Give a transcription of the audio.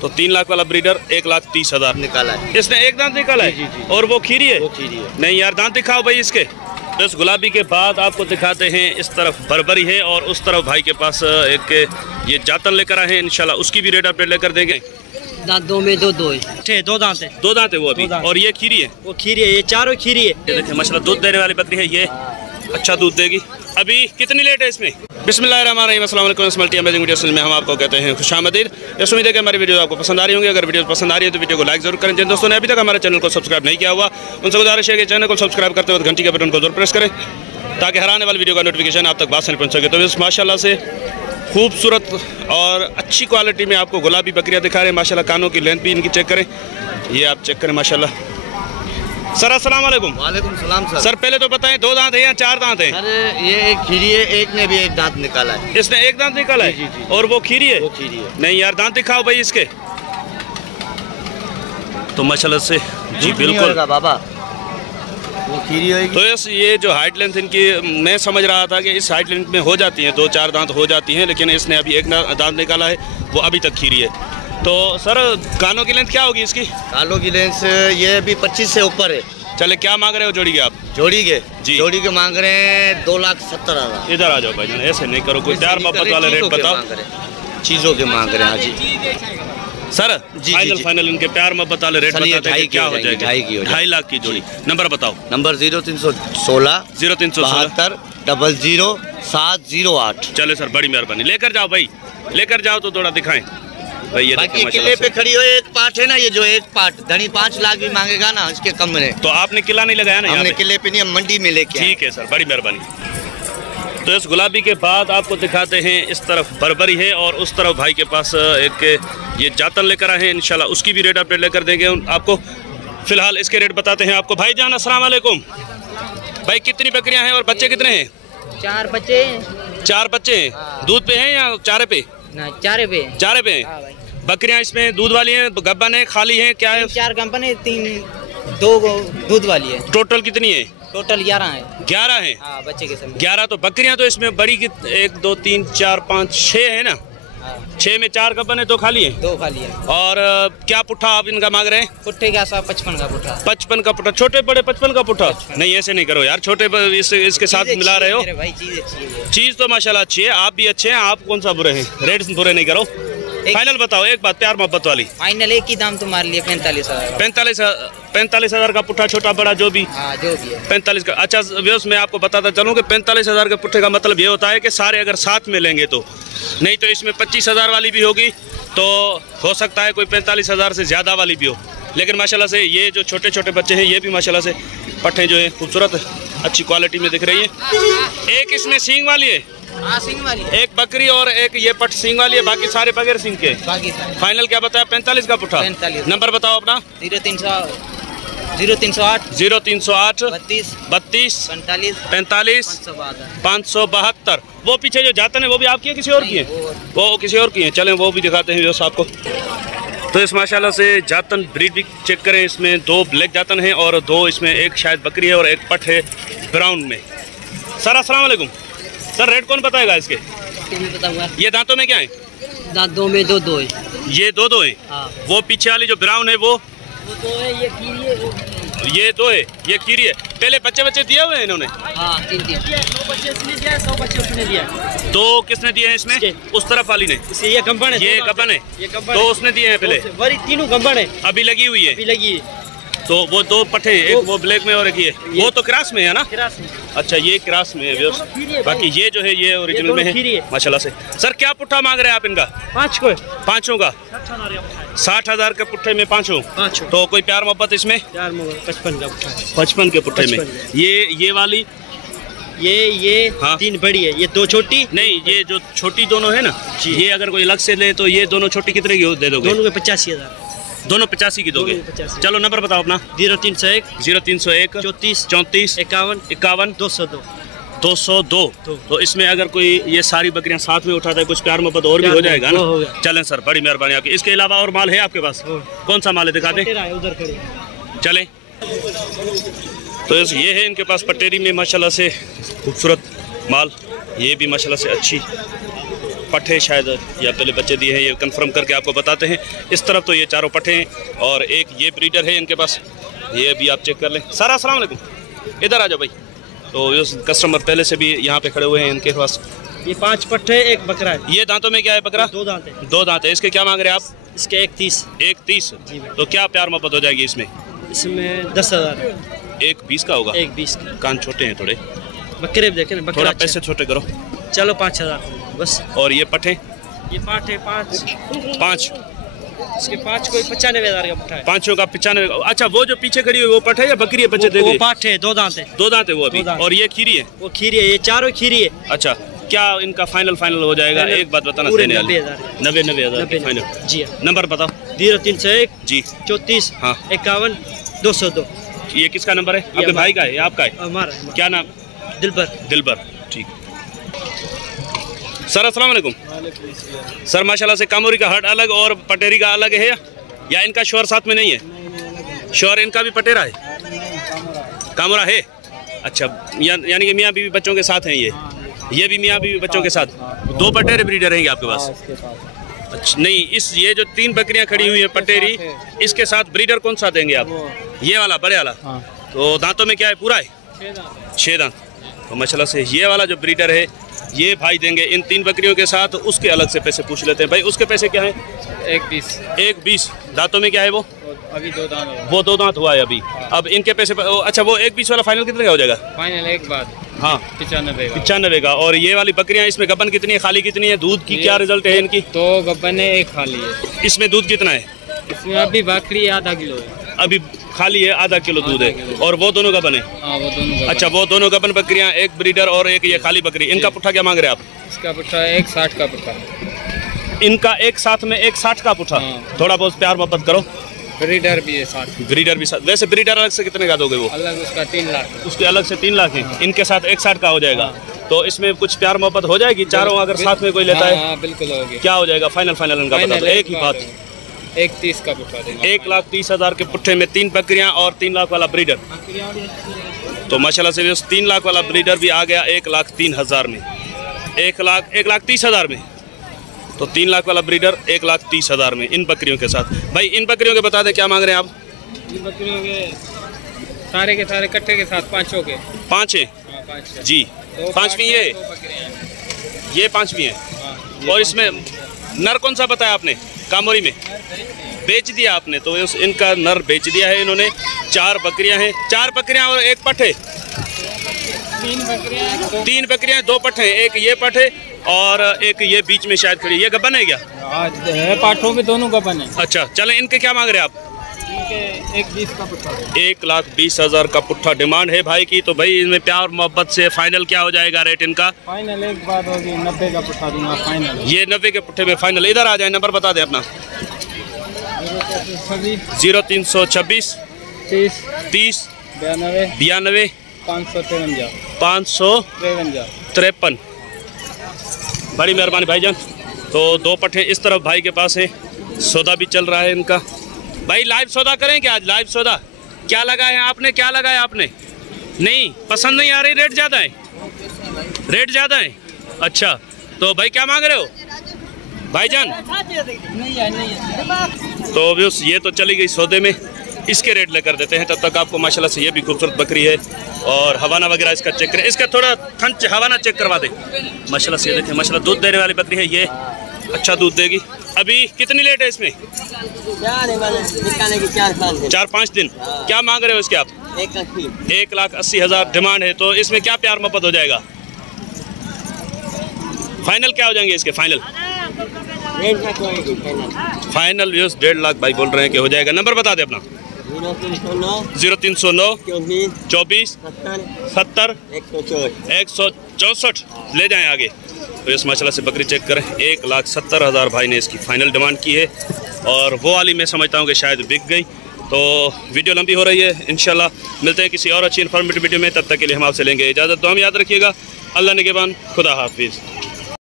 तो 3 लाख वाला ब्रीडर 1,30,000 निकाला है। इसने एक दांत निकाला है। जी। और वो खीरी है? वो खीरी है। नहीं यार, दांत दिखाओ भाई इसके। इस गुलाबी के बाद आपको दिखाते हैं इस तरफ बरबरी है और उस तरफ भाई के पास एक ये जातन लेकर आए हैं। इंशाल्लाह उसकी भी रेट अपडेट लेकर देंगे। दांत दो में दो है। दो दांत है। दो दांत है वो अभी। और ये खीरी है? वो खीरी है, ये चारों खीरी है। ये देखिए माशाल्लाह दूध देने वाली बकरी है, ये अच्छा दूध देगी। अभी कितनी लेट है इसमें? बिस्मिल्लाहिर्रहमानिर्रहीम, अस्सलाम वालेकुम। स्मल्टी अमेजिंग वीडियो में हम आपको कहते हैं खुशामदीद। ये उम्मीद है कि हमारी वीडियो आपको पसंद आ रही होंगी। अगर वीडियो पसंद आ रही है तो वीडियो को लाइक जरूर करें। जिन दोस्तों ने अभी तक हमारे चैनल को सब्सक्राइब नहीं किया हुआ उनसे गुजारिश है कि चैनल को सब्सक्राइब करते वक्त घंटी के बटन को जरूर प्रेस करें ताकि हर आने वाली वीडियो का नोटिफिकेशन आप तक बासानी पहुँच सके। तो इस माशाल्लाह से खूबसूरत और अच्छी क्वालिटी में आपको गुलाबी बकरियाँ दिखा रहे हैं। माशाल्लाह कानों की लेंथ भी इनकी चेक करें, ये आप चेक करें माशाल्लाह। सर अस्सलाम वालेकुम। वालेकुम सलाम सर। सर पहले तो बताएं, 2 दांत है या 4 दांत है? सर ये एक खीरी है, एक ने भी एक दांत निकाला है। इसने एक दांत निकाला है? जी। और वो खीरी है? वो खीरी है। नहीं यार, दांत दिखाओ भाई इसके। तो माशाल्लाह से जी बिल्कुल बाबा, वो खीरी होगी। तो ये जो हाइट लेंथ इनकी, मैं समझ रहा था कि इस हाइट लेंथ में हो जाती हैं 2-4 दांत हो जाती हैं, लेकिन इसने अभी एक दांत निकाला है, वो अभी तक खीरी है। तो सर कानों की लेंथ क्या होगी इसकी? कानों की लेंथ ये भी 25 से ऊपर है। चले, क्या मांग रहे हो जोड़ी के आप? जोड़ी के जी। जोड़ी के मांग रहे हैं 2,70,000। इधर आ जाओ भाई, ऐसे नहीं करो, कोई प्यार मोहब्बत वाले रेट बताओ। चीज़ों के मांग रहे हैं जी। सर जी फाइनल इनके प्यार मोहब्बत वाले रेट बताते हैं क्या हो जाएगा? 2.5 लाख की जोड़ी। नंबर बताओ। नंबर 0316 0316 72 00 708। चले सर, बड़ी मेहरबानी। लेकर जाओ भाई, लेकर जाओ तो थोड़ा दिखाएं भाई। ये बाकी किले पे खड़ी हो, एक पार्ट है ना, ये जो एक पार्ट धनी 5 लाख भी मांगेगा ना, इसके कम में। तो आपने किला नहीं लगाया ना? हमने किले पे नहीं, हम मंडी में लेके। ठीक है सर, बड़ी मेहरबानी। तो इस गुलाबी के बाद आपको दिखाते हैं इस तरफ बरबरी है और उस तरफ भाई के पास एक ये जातन लेकर आए हैं। इंशाल्लाह उसकी भी रेट अपडेट लेकर देंगे आपको। फिलहाल इसके रेट बताते हैं आपको। भाई जान अस्सलाम वालेकुम। भाई कितनी बकरियां हैं और बच्चे कितने हैं? 4 बच्चे। 4 बच्चे हैं। दूध पे हैं या चारे पे? चारे पे। चारे पे हैं। बकरियां इसमें दूध वाली हैं, गब्बन है, खाली हैं, क्या है? 4 गब्बन है, 2 दूध वाली है। टोटल कितनी है? टोटल 11 है। 11 है? हाँ, बच्चे के समय 11। तो बकरियां तो इसमें बड़ी की 1 2 3 4 5 6 है ना? 6 में 4 गब्बन है, 2 खाली है। 2 खाली है। और क्या पुट्ठा आप इनका मांग रहे हैं? पुट्ठे का 55 का पुट्ठा। 55 का पुट्ठा। छोटे बड़े 55 का पुट्ठा? नहीं ऐसे नहीं करो यार, छोटे इसके साथ मिला रहे हो। भाई चीज अच्छी है। चीज तो माशाल्लाह अच्छी है, आप भी अच्छे हैं, आप कौन सा बुरे हैं? रेट बुरे नहीं करो। फाइनल बताओ एक बात, प्यार मोहब्बत वाली। फाइनल एक ही दाम तो मार लिए 45,000। 45,000 का पुट्ठा, छोटा बड़ा जो भी? हाँ, जो भी है 45 का। अच्छा व्यूअर्स, मैं आपको बताता चलूँ कि 45,000 के पुट्ठे का मतलब ये होता है कि सारे अगर साथ में लेंगे तो, नहीं तो इसमें 25,000 वाली भी होगी, तो हो सकता है कोई 45,000 से ज़्यादा वाली भी हो। लेकिन माशाल्लाह से ये जो छोटे छोटे बच्चे हैं ये भी माशाल्लाह से पट्ठे जो है खूबसूरत अच्छी क्वालिटी में दिख रही है। एक इसमें सींग वाली है? हाँ, सिंग वाली। एक बकरी और एक ये पट सिंग वाली है, बाकी सारे बगैर सिंग के। फाइनल क्या बताया? 45 का पुट्ठा। 45। नंबर बताओ अपना। 0308 32 45 572। वो पीछे जो जातन है वो भी आपकी है किसी और की है? वो किसी और की है। चलें वो भी दिखाते हैं व्यवस्था आपको। तो इस माशाल्लाह से जातन ब्रीड भी चेक करें। इसमें 2 ब्लैक जातन हैं और 2 इसमें एक शायद बकरी है और एक पट है ब्राउन में। सर अस्सलाम वालेकुम। सर रेट कौन बताएगा इसके? ये दांतों में क्या है? दांत 2 में 2 है। ये 2 है? हाँ। वो पीछे वाली जो ब्राउन है वो 2 है। ये खीरी है। ये 2 है, ये खीरी है। पहले बच्चे दिए हुए हैं इन्होंने? हाँ, 3 100 बच्चे इसने दिया, 100 बच्चे उसने दिया। 2 किसने दिए हैं इसमें? उस तरफ वाली ने। ये गब्बन है। ये गब्बन है। 2 उसने दिए हैं पहले? वही 3 गब्बन है, अभी लगी हुई है। अभी लगी है। तो वो 2 पट्टे, एक वो ब्लैक में और एक ये वो तो क्रॉस में है ना? क्रॉस में। अच्छा, ये क्रॉस में है। बाकी ये जो है ये ओरिजिनल में है माशाल्लाह से। सर क्या पुट्ठा मांग रहे हैं आप इनका? 5 को। 5 का 60,000 के पुट्ठे में 5। तो कोई प्यार मोहब्बत इसमें? 55 का पुट्ठा। 55 के पुट्ठे में। ये वाली ये हाँ? 3 बड़ी है, ये 2 छोटी। नहीं, ये जो छोटी दोनों है ना, ये अगर कोई अलग से ले तो ये दोनों छोटी कितने की दे दोगे? दोनों के 85,000। दोनों 85 की दोगे? 85। चलो नंबर बताओ अपना। 0301 0301 34 51 202। 202। तो इसमें अगर कोई ये सारी बकरियां साथ में उठाता है, कुछ प्यार मोहब्बत और भी हो जाएगा ना? चलें सर, बड़ी मेहरबानी आपकी। इसके अलावा और माल है आपके पास? कौन सा माल है दिखा दें। चलें। तो ये है इनके पास पटेरी में माशाल्लाह से खूबसूरत माल। ये भी माशाल्लाह से अच्छी पट्ठे शायद या पहले बच्चे दिए हैं, ये कंफर्म करके आपको बताते हैं। इस तरफ तो ये चारों पट्ठे हैं और एक ये ब्रीडर है इनके पास, ये भी आप चेक कर लें। सर अस्सलाम वालेकुम, इधर आ जाओ भाई। तो ये कस्टमर पहले से भी यहाँ पे खड़े हुए हैं इनके पास। ये 5 पट्ठे, एक बकरा है। ये दांतों में क्या है बकरा? 2 दांत है। 2 दांत है। इसके क्या मांग रहे हैं आप? इसके 1.30। 1.30। जी भाई। तो क्या प्यार मोहब्बत हो जाएगी इसमें? इसमें 10,000 है। 1.20 का होगा। 1.20 का। कान छोटे हैं थोड़े, बकरे भी देखे ना, बकरा थोड़ा अच्छा पैसे छोटे करो। है। चलो 5,000 बस। और ये पट्ठे? ये पाठ है 5। 5। इसके 5 कोई 95,000 का पट्ठा है। 5 का 95। अच्छा, वो जो पीछे खड़ी हुई वो पट्ठे या बकरी है? बच्चे दे वो गए? पाठ है, 2 दांत है। 2 दांत है वो अभी। 2 दांत। और ये खीरी है? वो खीरी है, ये चारों खीरी है। अच्छा, क्या इनका फाइनल हो जाएगा? फाइनल एक बात बताना, पूरे देने वाले 90,000। 90,000 फाइनल। जी हाँ। नंबर बताओ। 0301 जी 34 हाँ। 51 202। ये किसका नंबर है? आपके हमारा। भाई का है या आपका है? हमारा क्या नाम? दिलबर। दिलबर। ठीक। सर अस्सलाम वालेकुम। सर माशाल्लाह से कामोरी का हट अलग और पटेरी का अलग है या इनका शोर साथ में नहीं है? शोर इनका भी पटेरा है, कामोरा है। अच्छा, यानी कि मियाँ बीवी बच्चों के साथ हैं ये भी मियाँ बीवी बच्चों के साथ। 2 पटेरे ब्रीडर रहेंगे आपके पास? अच्छा, नहीं, ये जो 3 बकरियां खड़ी हुई हैं पटेरी, इसके साथ ब्रीडर कौन सा देंगे आप? ये वाला बड़े वाला। तो दांतों में क्या है? पूरा है 6 दांत। तो माशाल्लाह से ये वाला जो ब्रीडर है ये भाई देंगे इन 3 बकरियों के साथ। उसके अलग से पैसे पूछ लेते हैं भाई। उसके पैसे क्या है? 1.20। दांतों में क्या है वो? अभी 2 दांत। वो 2 दांत हुआ है अभी। अब इनके पैसे अच्छा, वो 1.20 वाला फाइनल कितने का हो जाएगा? फाइनल एक बात हाँ 95 का। और ये वाली बकरियां, इसमें गबन कितनी है, खाली कितनी है, दूध की क्या रिजल्ट है इनकी? 2 गब्बन है, 1 खाली है। इसमें दूध कितना है? इसमें अभी बकरी आधा किलो है। अभी खाली है, आधा किलो दूध है। और वो दोनों गबन है? हाँ, वो दोनों। अच्छा, वो दोनों गबन बकरियां, एक ब्रीडर और एक ये खाली बकरी। इनका पुट्ठा क्या मांग रहे हैं आप? इसका पुट्ठा 160 का पुट्ठा। इनका एक साथ में 160 का पुट्ठा। थोड़ा बहुत प्यार मोहब्बत करो। ब्रीडर भी है साथ। ब्रीडर भी साथ। वैसे ब्रीडर अलग से कितने का दोगे? वो अलग उसका 3 लाख। उसके अलग से 3 लाख है। इनके साथ 160 का हो जाएगा। तो इसमें कुछ प्यार मोहब्बत हो जाएगी चारों अगर साथ में कोई लेता है? हाँ, बिल्कुल होगी। क्या हो जाएगा फाइनल इनका बता दो। एक ही बात। 130 का पुट्ठा देंगे। 1,30,000 के पुट्ठे में 3 बकरियां और 3 लाख वाला ब्रीडर। तो माशाल्लाह से 3 लाख वाला ब्रीडर भी आ गया 1,03,000 में। 1,30,000 में। तो 3 लाख वाला ब्रीडर 1,30,000 में इन बकरियों के साथ। भाई इन बकरियों के बता दें क्या मांग रहे हैं आप? इन बकरियों के सारे कट्टे के साथ 5 के 5 है। हाँ, 5 जी 5वीं ये 5वीं है। और इसमें नर कौन सा बताया आपने? कामोरी में बेच दिया आपने। तो इनका नर बेच दिया है इन्होंने। 4 बकरियां हैं, 4 बकरियां और 1 पट्ठे। 3 बकरियां 2 पट्ठे, एक ये पट्ठे और एक ये बीच में शायद खड़ी। ये गब्बन है क्या? है, पाठों में दोनों गब्बन है। अच्छा, चलें। इनके क्या मांग रहे हैं आप? इनके 120 का पुट्ठा। 1,20,000 का पुट्ठा डिमांड है भाई की। तो भाई इनमें प्यार मोहब्बत से फाइनल क्या हो जाएगा रेट इनका? फाइनल एक बात होगी, 90 का पुट्ठा दूंगा फाइनल। ये 90 के पुट्ठे में फाइनल। इधर आ जाए, नंबर बता दें अपना। 0326 30 92 553। बड़ी मेहरबानी भाईजान। तो 2 पट्टे इस तरफ भाई के पास है। सौदा भी चल रहा है इनका। भाई लाइव सौदा करें क्या आज? लाइव सौदा क्या लगाया आपने? क्या लगाया आपने? नहीं पसंद नहीं आ रही? रेट ज़्यादा है? रेट ज़्यादा है? अच्छा, तो भाई क्या मांग रहे हो भाईजान? तो अभी ये तो चली गई सौदे में। इसके रेट लेकर देते हैं। तब तक आपको माशाल्लाह से ये भी खूबसूरत बकरी है। और हवाना वगैरह इसका चेक करें। इसका थोड़ा थन हवाना चेक करवा दें। माशाल्लाह से ये देखें, माशाल्लाह दूध देने वाली बकरी है ये। अच्छा दूध देगी। अभी कितनी लेट है इसमें? 4-5 दिन। क्या मांग रहे हो इसके आप? 1,80,000 डिमांड है। तो इसमें क्या प्यार मोहब्बत हो जाएगा? फाइनल क्या हो जाएंगे इसके? फाइनल 1.5 लाख भाई बोल रहे हैं कि हो जाएगा। नंबर बता दे अपना। 0309 24 70 164। ले जाएं आगे। तो इस माशाल्लाह से बकरी चेक करें। 1,70,000 भाई ने इसकी फाइनल डिमांड की है। और वो वाली मैं समझता हूँ कि शायद बिक गई। तो वीडियो लंबी हो रही है। इंशाल्लाह मिलते हैं किसी और अच्छी इन्फॉर्मेटिव वीडियो में। तब तक के लिए हम आपसे लेंगे इजाज़त। तो हम याद रखिएगा। अल्लाह निगहबान, खुदा हाफिज़।